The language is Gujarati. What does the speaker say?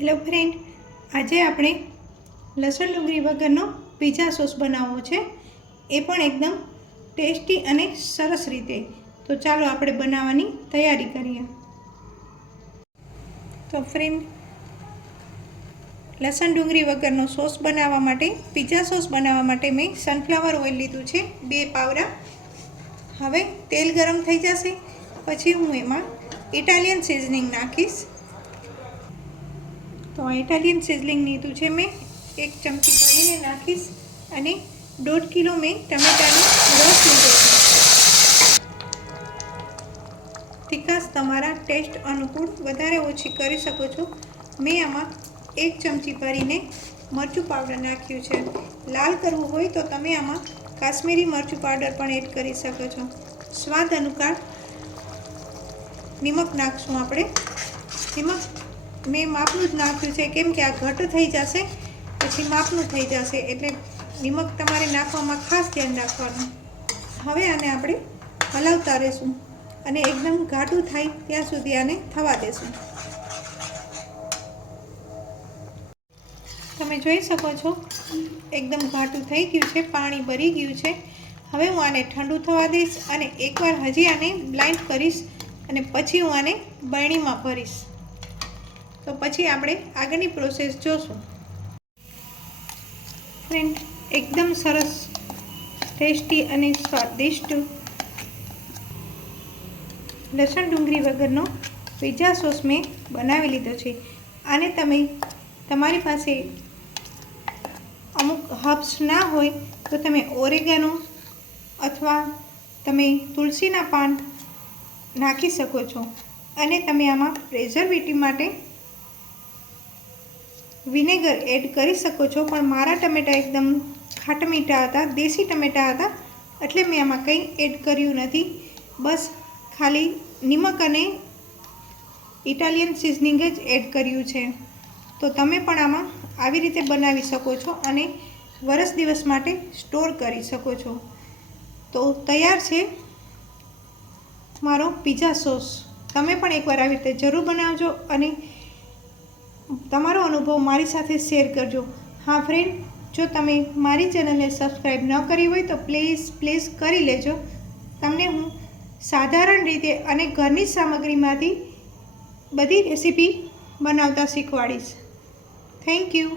હેલો ફ્રેન્ડ આજે આપણે લસણ ડુંગળી વગરનો પીઝા સોસ બનાવવો છે. એ પણ એકદમ ટેસ્ટી અને સરસ રીતે. તો ચાલો આપણે બનાવવાની તૈયારી કરીએ. તો ફ્રેન્ડ લસણ ડુંગળી વગરનો સોસ બનાવવા માટે પીઝા સોસ બનાવવા માટે મેં સનફ્લાવર ઓઇલ લીધું છે, બે પાવડા. હવે તેલ ગરમ થઈ જશે. પછી હું એમાં ઇટાલિયન સિઝનિંગ નાખીશ. તો ઇટાલિયન સિઝલિંગ લીધું છે મેં. એક ચમચી ભરીને નાખીશ અને દોઢ કિલો મેં ટમેટાનો રસ લીધો છે. તીખાશ તમારા ટેસ્ટ અનુકૂળ વધારે ઓછી કરી શકો છો. મેં આમાં એક ચમચી ભરીને મરચું પાવડર નાખ્યું છે. લાલ કરવું હોય તો તમે આમાં કાશ્મીરી મરચું પાવડર પણ એડ કરી શકો છો. સ્વાદ અનુસાર નિમક નાખશું આપણે. નિમક મેં માપનું જ નાખ્યું છે. કેમ કે આ ઘટ થઈ જશે, પછી માપનું થઈ જશે. એટલે નિમક તમારે નાખવામાં ખાસ ધ્યાન રાખવાનું. હવે આને આપણે હલાવતા રહેશું અને એકદમ ઘાટું થાય ત્યાં સુધી આને થવા દેશું. તમે જોઈ શકો છો, એકદમ ઘાટું થઈ ગયું છે, પાણી ભરી ગયું છે. હવે હું આને ઠંડુ થવા દઈશ અને એકવાર હજી આને બ્લાઇન્ડ કરીશ અને પછી હું આને બરણીમાં ભરીશ. તો પછી આપણે આગળની પ્રોસેસ જોશું. ફ્રેન્ડ એકદમ સરસ ટેસ્ટી અને સ્વાદિષ્ટ લસણ ડુંગળી વગરનો પીઝા સોસ મેં બનાવી લીધો છે. આને તમે તમારી પાસે અમુક હર્બ્સ ના હોય તો તમે ઓરેગાનો અથવા તમે તુલસીના પાન નાખી શકો છો. અને તમે આમાં પ્રેઝર્વેટિવ માટે વિનેગર એડ કરી શકો છો, પણ મારા ટમેટા એકદમ ખાટા મીઠા હતા, દેશી ટમેટા હતા, એટલે મેં આમાં કંઈ એડ કર્યું નથી. બસ ખાલી નિમક અને ઇટાલિયન સિઝનિંગ જ એડ કર્યું છે. તો તમે પણ આમાં આવી રીતે બનાવી શકો છો અને વરસ દિવસ માટે સ્ટોર કરી શકો છો. તો તૈયાર છે મારો પીઝા સોસ. તમે પણ એકવાર આવી રીતે જરૂર બનાવજો અને તમારો અનુભવ મારી સાથે શેર કરજો. હા ફ્રેન્ડ જો તમે મારી ચેનલને સબસ્ક્રાઈબ ન કરી હોય તો પ્લીઝ પ્લીઝ કરી લેજો. તમને હું સાધારણ રીતે અને ઘરની સામગ્રીમાંથી બધી રેસીપી બનાવતા શીખવાડીશ. Thank you